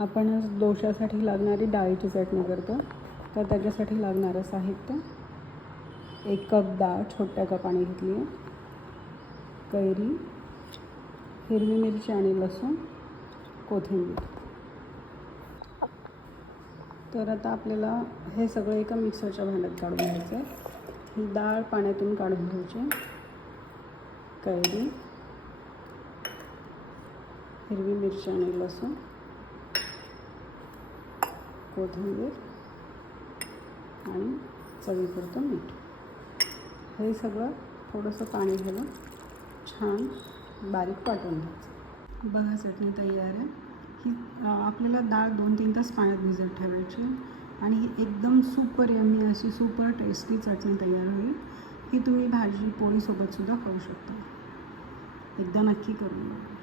आपण डोशासाठी लागणारी डाळीची चटणी करतो. तर त्याच्यासाठी लागणारं साहित्य: 1 कप डाळ छोट्या कपाने घेतली आहे, कैरी, हिरवी मिरची आणि लसूण, कोथिंबीर. तर आता आपल्याला हे सगळं एका मिक्सरच्या भांड्यात काढून घ्यायचं आहे. ही डाळ पाण्यातून काढून घ्यायची, कैरी, हिरवी मिरची आणि लसूण, कोथिंबीर आणि चवीपुरतं मीठ. हे सगळं थोडंसं पाणी घालून छान बारीक वाटून घ्यायचं. बघा, चटणी तयार आहे. ही आपल्याला डाळ 2-3 तास पाण्यात भिजत ठेवायची आणि ही एकदम सुपर यम्मी अशी सुपर टेस्टी चटणी तयार होईल. ही तुम्ही भाजी पोळीसोबतसुद्धा खाऊ शकता. एकदा नक्की करून बघा.